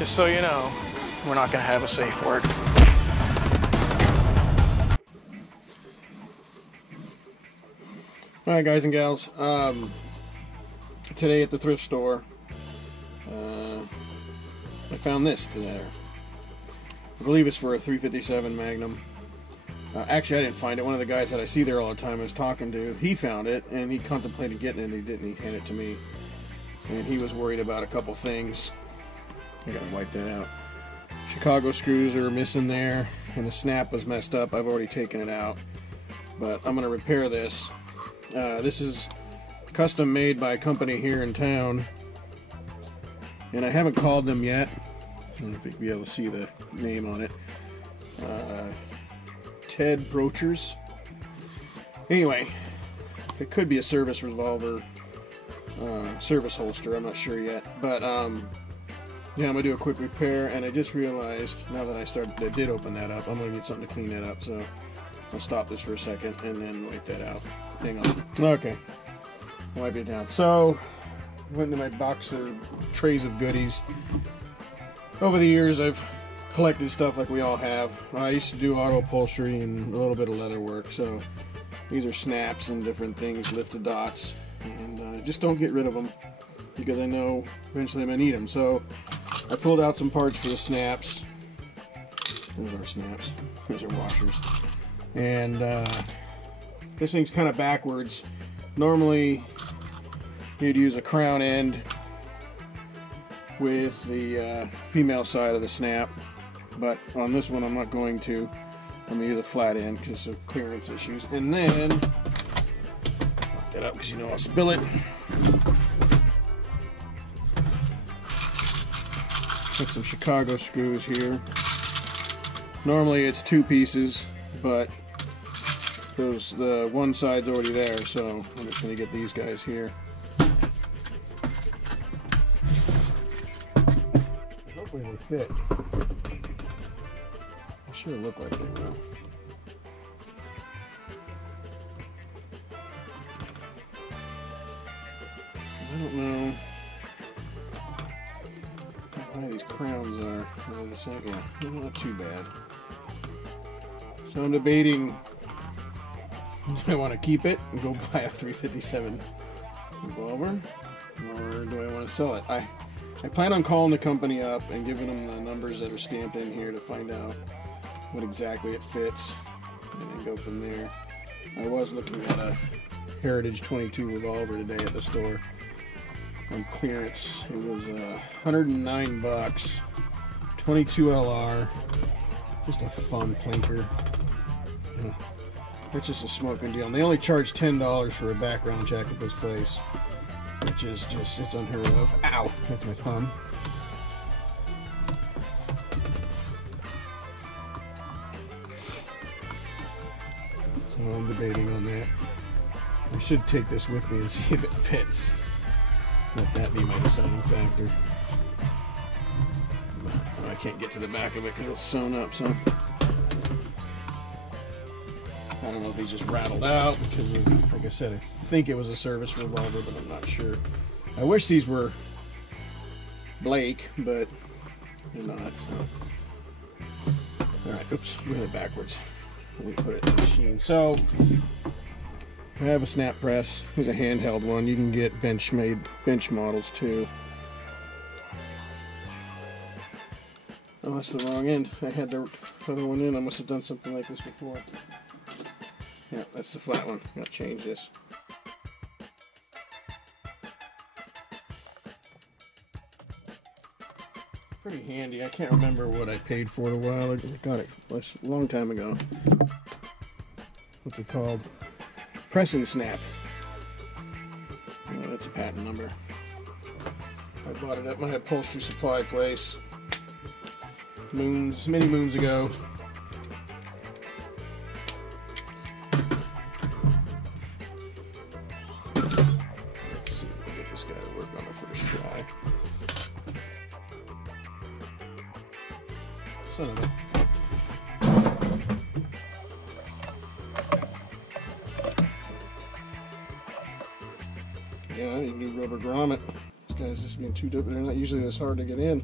Just so you know, we're not going to have a safe word. Alright guys and gals, today at the thrift store, I found this today. I believe it's for a 357 Magnum. Actually, I didn't find it. One of the guys that I see there all the time I was talking to, he found it, and he contemplated getting it, and he didn't. He handed it to me. And he was worried about a couple things. I gotta wipe that out. Chicago screws are missing there, and the snap was messed up. I've already taken it out. But I'm gonna repair this. This is custom made by a company here in town. And I haven't called them yet. I don't know if you'll be able to see the name on it. Ted Brochers. Anyway, it could be a service revolver, service holster, I'm not sure yet. But, yeah, I'm going to do a quick repair, and I just realized, now that I did open that up, I'm going to need something to clean that up, so I'll stop this for a second, and then wipe that out. Hang on. Okay. Wipe it down. So, went into my box of trays of goodies. Over the years, I've collected stuff like we all have. I used to do auto upholstery and a little bit of leather work, so these are snaps and different things, lifted dots, and just don't get rid of them because I know eventually I'm going to need them. So I pulled out some parts for the snaps. Those are snaps. Those are washers. And this thing's kind of backwards. Normally you'd use a crown end with the female side of the snap, but on this one I'm not going to. I'm going to use a flat end because of clearance issues. And then lock that up because you know I'll spill it. Put some Chicago screws here. Normally it's 2 pieces, but the one side's already there, so I'm just going to get these guys here. Hopefully they fit. They sure look like they will. I don't know how these crowns are. They're the same. Yeah, they're not too bad. So I'm debating, do I want to keep it and go buy a 357 revolver, or do I want to sell it? I plan on calling the company up and giving them the numbers that are stamped in here to find out what exactly it fits, and then go from there. I was looking at a Heritage 22 revolver today at the store on clearance. It was $109, 22 LR, just a fun plinker. It's just a smoking deal. And they only charge $10 for a background check at this place, which is just, it's unheard of. Ow! That's my thumb. So I'm debating on that. I should take this with me and see if it fits. Let that be my deciding factor. But I can't get to the back of it because it's sewn up, so I don't know if these just rattled out because, like I said, I think it was a service revolver, but I'm not sure. I wish these were Blake, but they're not. So. Alright, oops, we had it backwards. Let me put it in the machine. So, I have a snap press. Here's a handheld one. You can get bench models too. Oh, that's the wrong end. I had the other one in. I must have done something like this before. Yeah, that's the flat one. I'll change this. Pretty handy. I can't remember what I paid for it a while ago. I got it a long time ago. What's it called? Press and Snap. Oh, that's a patent number. I bought it at my upholstery supply place many moons ago. Son of a... Yeah, I need new rubber grommet. These guys just being too different. They're not usually this hard to get in.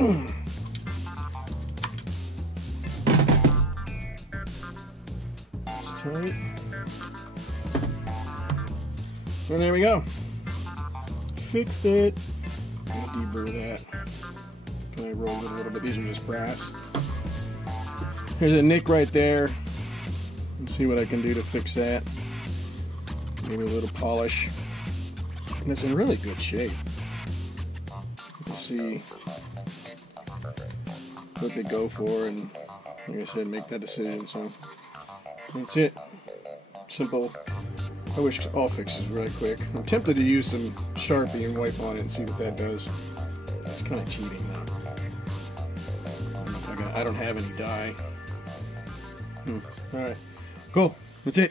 Tight. And there we go. Fixed it. I'm gonna deburr that. Can I roll it a little bit? These are just brass. There's a nick right there. Let's see what I can do to fix that. Maybe a little polish. And it's in really good shape. Let's see what they go for, and like I said, make that decision. So that's it. Simple. I wish all fixes really quick. I'm tempted to use some Sharpie and wipe on it and see what that does. That's kind of cheating though. I don't have any dye. Alright. Cool. That's it.